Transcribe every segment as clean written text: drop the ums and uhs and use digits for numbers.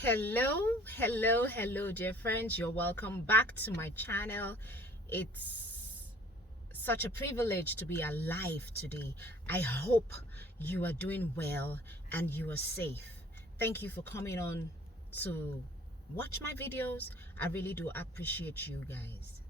Hello, dear friends. You're welcome back to my channel. It's such a privilege to be alive today. I hope you are doing well and you are safe. Thank you for coming on to watch my videos. I really do appreciate you guys.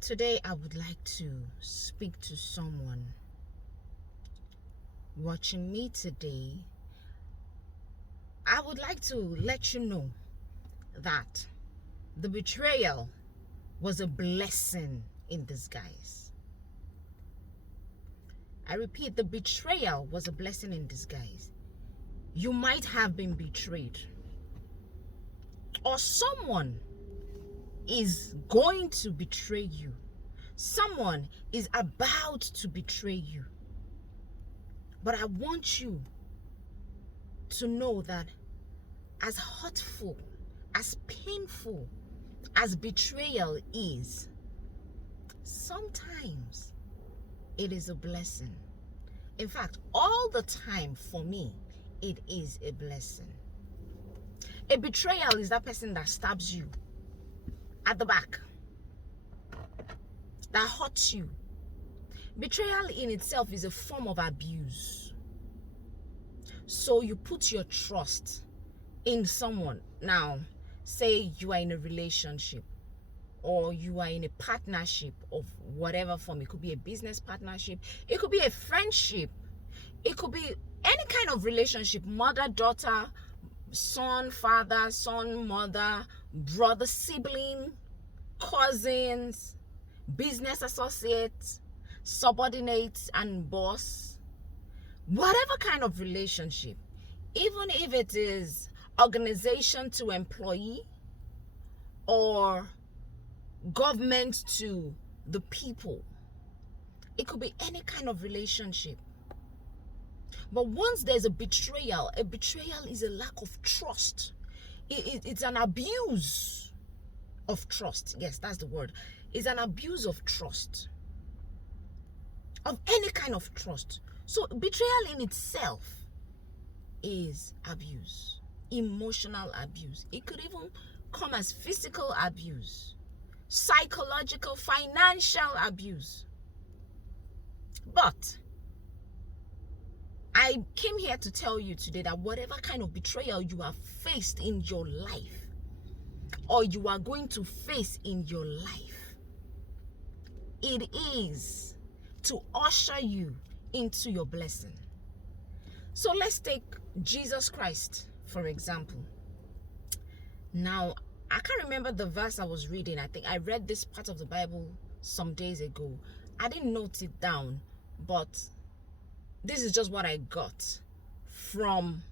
Today, I would like to speak to someone watching me today. I would like to let you know that the betrayal was a blessing in disguise. I repeat, the betrayal was a blessing in disguise. You might have been betrayed, or someone is going to betray you. Someone is about to betray you. But I want you to know that as hurtful, as painful as betrayal is, sometimes it is a blessing. In fact, all the time for me, it is a blessing. A betrayal is that person that stabs you at the back, that hurts you. Betrayal in itself is a form of abuse. So you put your trust in someone. Now, say you are in a relationship or you are in a partnership of whatever form. It could be a business partnership. It could be a friendship. It could be any kind of relationship. Mother, daughter, son, father, son, mother, brother, sibling, cousins, business associates, subordinates and boss. Whatever kind of relationship, even if it is organization to employee or government to the people, it could be any kind of relationship. But once there's a betrayal is a lack of trust. It's an abuse of trust. Yes, that's the word. It's an abuse of trust, of any kind of trust. So betrayal in itself is abuse, emotional abuse. It could even come as physical abuse, psychological, financial abuse. But I came here to tell you today that whatever kind of betrayal you have faced in your life or you are going to face in your life, it is to usher you into your blessing. So let's take Jesus Christ, for example. Now, I can't remember the verse I was reading. I think I read this part of the Bible some days ago. I didn't note it down, but this is just what I got from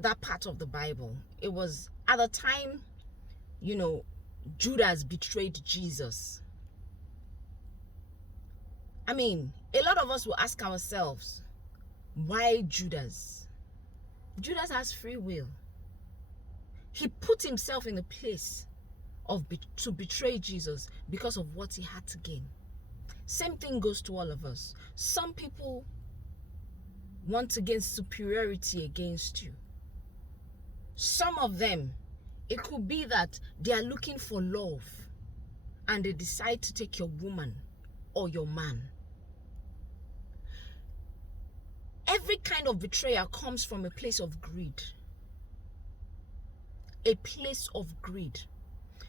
that part of the Bible. It was at the time, Judas betrayed Jesus. I mean, a lot of us will ask ourselves, why Judas? Judas has free will. He put himself in the place to betray Jesus because of what he had to gain. Same thing goes to all of us. Some people want to gain superiority against you. Some of them, it could be that they are looking for love and they decide to take your woman or your man. Every kind of betrayal comes from a place of greed. A place of greed.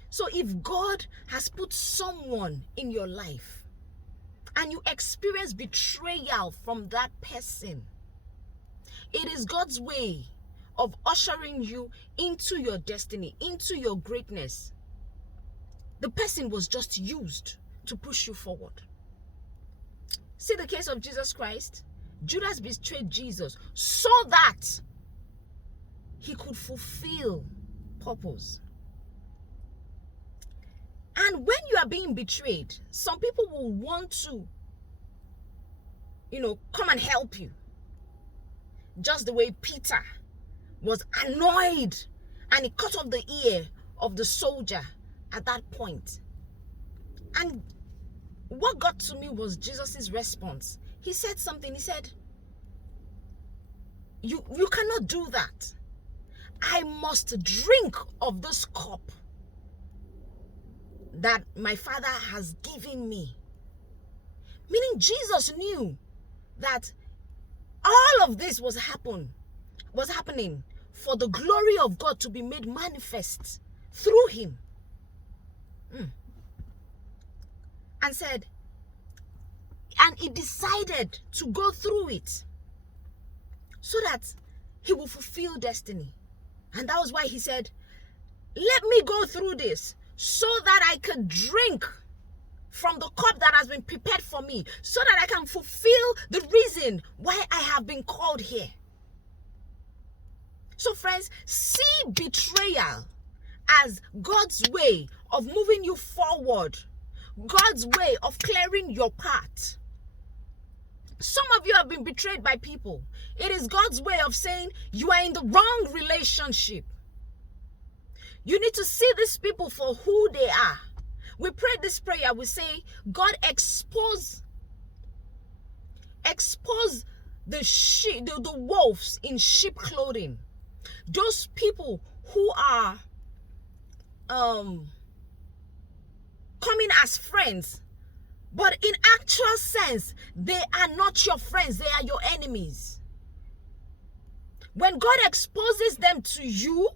So if God has put someone in your life and you experience betrayal from that person, it is God's way of ushering you into your destiny, into your greatness. The person was just used to push you forward. See the case of Jesus Christ? Judas betrayed Jesus so that he could fulfill purpose. And when you are being betrayed, some people will want to, come and help you. Just the way Peter was annoyed and he cut off the ear of the soldier at that point. And what got to me was Jesus' response. He said something. He said, You cannot do that. I must drink of this cup that my Father has given me. Meaning Jesus knew that all of this was happening for the glory of God to be made manifest through him. And he decided to go through it so that he will fulfill destiny. And that was why he said, let me go through this so that I could drink from the cup that has been prepared for me, so that I can fulfill the reason why I have been called here. So friends, see betrayal as God's way of moving you forward, God's way of clearing your path. Some of you have been betrayed by people. It is God's way of saying you are in the wrong relationship. You need to see these people for who they are. We pray this prayer. We say, God, expose the wolves in sheep clothing. Those people who are coming as friends, but in actual sense, they are not your friends, they are your enemies. When God exposes them to you,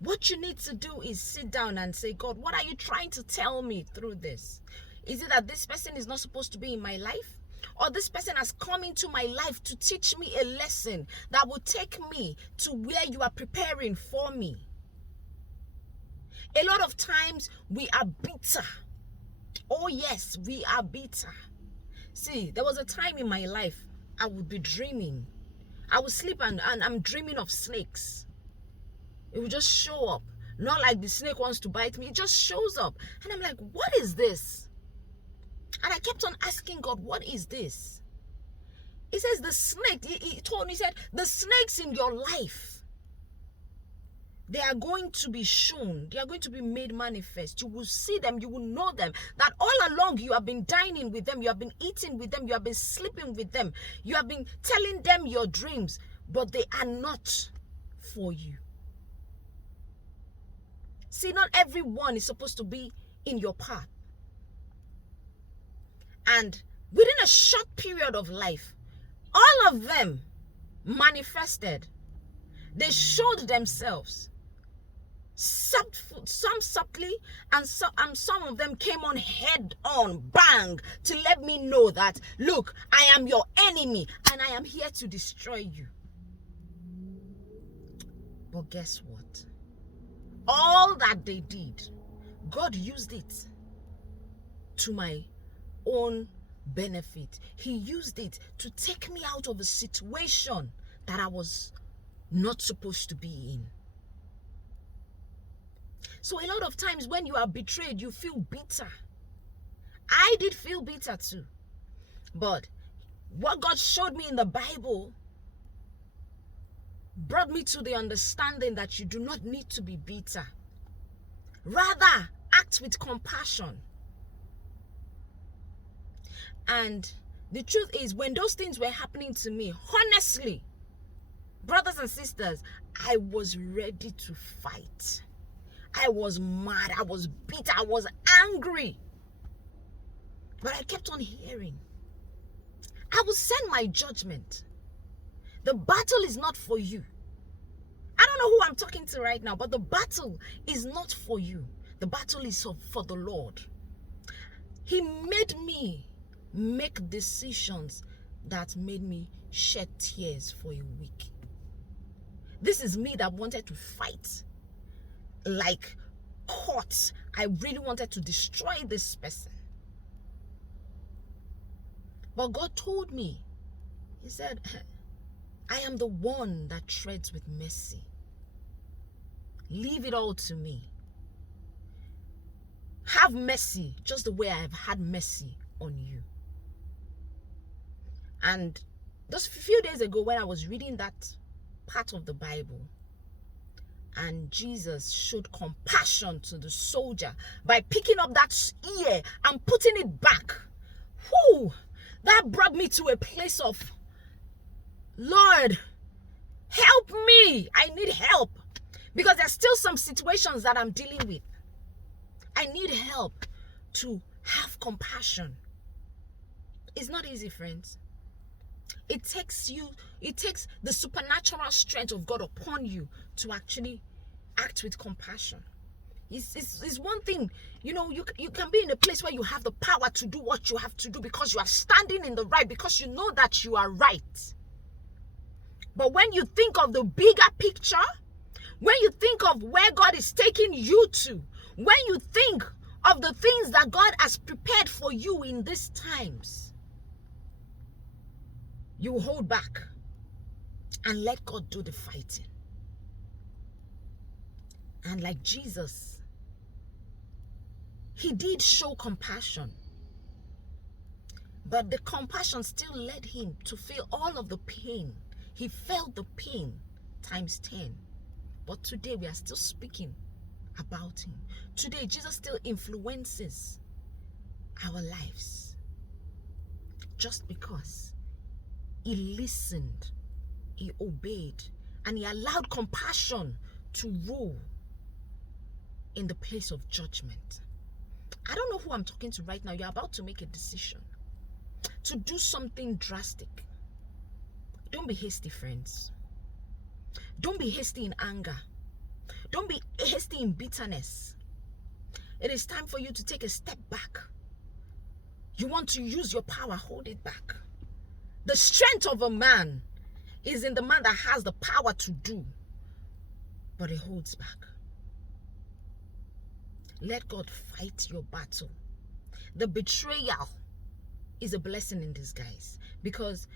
what you need to do is sit down and say, God, what are you trying to tell me through this? Is it that this person is not supposed to be in my life? Or this person has come into my life to teach me a lesson that will take me to where you are preparing for me? A lot of times we are bitter. Oh yes, we are bitter. See, there was a time in my life I would be dreaming. I would sleep and I'm dreaming of snakes. It would just show up. Not like the snake wants to bite me. It just shows up. And I'm like, what is this? And I kept on asking God, what is this? He says the snake, he told me, he said, the snakes in your life, they are going to be shown. They are going to be made manifest. You will see them. You will know them. That all along you have been dining with them. You have been eating with them. You have been sleeping with them. You have been telling them your dreams. But they are not for you. See, not everyone is supposed to be in your path. And within a short period of life, all of them manifested. They showed themselves. Some subtly, and some of them came on head on, bang, to let me know that, look, I am your enemy and I am here to destroy you. But guess what? All that they did, God used it to my own benefit. He used it to take me out of a situation that I was not supposed to be in. So a lot of times when you are betrayed, you feel bitter. I did feel bitter too. But what God showed me in the Bible brought me to the understanding that you do not need to be bitter. Rather, act with compassion. And the truth is, when those things were happening to me, honestly, brothers and sisters, I was ready to fight. I was mad. I was bitter. I was angry. But I kept on hearing, I will send my judgment. The battle is not for you. I don't know who I'm talking to right now, but the battle is not for you. The battle is for the Lord. He made me make decisions that made me shed tears for a week. This is me that wanted to fight like caught. I really wanted to destroy this person. But God told me, he said, I am the one that treads with mercy. Leave it all to me. Have mercy just the way I have had mercy on you. And just a few days ago when I was reading that part of the Bible, and Jesus showed compassion to the soldier by picking up that ear and putting it back. Whew, that brought me to a place of Lord, help me. I need help. Because there's still some situations that I'm dealing with. I need help to have compassion. It's not easy, friends. It takes the supernatural strength of God upon you to actually act with compassion. It's one thing, you can be in a place where you have the power to do what you have to do because you are standing in the right, because you know that you are right. But when you think of the bigger picture, when you think of where God is taking you to, when you think of the things that God has prepared for you in these times, you hold back and let God do the fighting. And like Jesus, he did show compassion, but the compassion still led him to feel all of the pain. He felt the pain times 10. But today we are still speaking about him. Today Jesus still influences our lives just because he listened, he obeyed, and he allowed compassion to rule in the place of judgment. I don't know who I'm talking to right now. You're about to make a decision to do something drastic. Don't be hasty, friends. Don't be hasty in anger. Don't be hasty in bitterness. It is time for you to take a step back. You want to use your power, hold it back. The strength of a man is in the man that has the power to do, but he holds back. Let God fight your battle. The betrayal is a blessing in disguise, because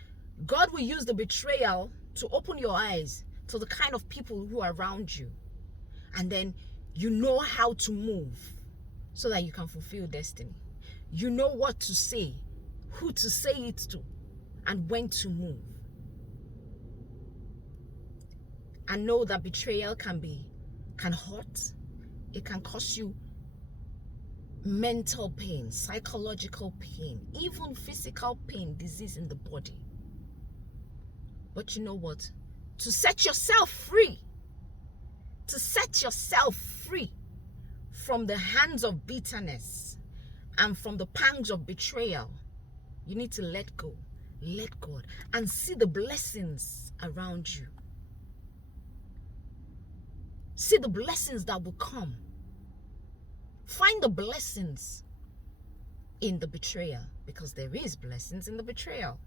God will use the betrayal to open your eyes to the kind of people who are around you. And then you know how to move so that you can fulfill destiny. You know what to say, who to say it to, and when to move. And know that betrayal can hurt. It can cause you mental pain, psychological pain, even physical pain, disease in the body. But you know what? To set yourself free from the hands of bitterness and from the pangs of betrayal, you need to let go, let God, and see the blessings around you. See the blessings that will come. Find the blessings in the betrayal, because there is blessings in the betrayal.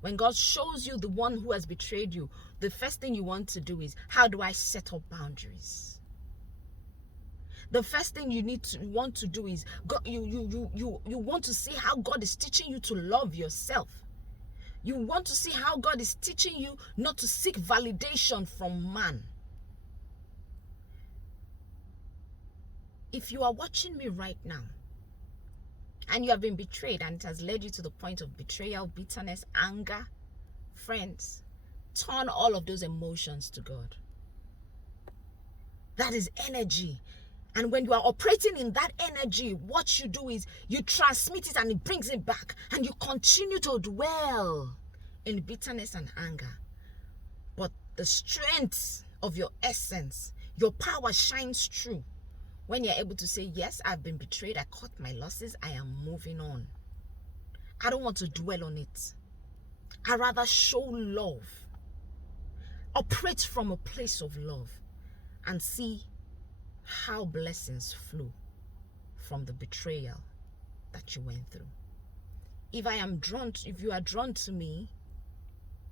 When God shows you the one who has betrayed you, the first thing you want to do is, how do I set up boundaries? The first thing you want to do is, you want to see how God is teaching you to love yourself. You want to see how God is teaching you not to seek validation from man. If you are watching me right now and you have been betrayed and it has led you to the point of betrayal, bitterness, anger, friends, turn all of those emotions to God. That is energy. And when you are operating in that energy, what you do is you transmit it and it brings it back. And you continue to dwell in bitterness and anger. But the strength of your essence, your power shines through when you're able to say, yes, I've been betrayed. I cut my losses. I am moving on. I don't want to dwell on it. I rather show love. Operate from a place of love and see how blessings flow from the betrayal that you went through. If you are drawn to me,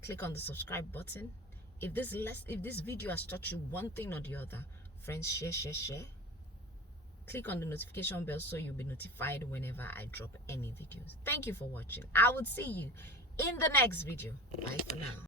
click on the subscribe button. If this video has taught you one thing or the other, friends, share. Click on the notification bell so you'll be notified whenever I drop any videos. Thank you for watching. I will see you in the next video. Bye for now.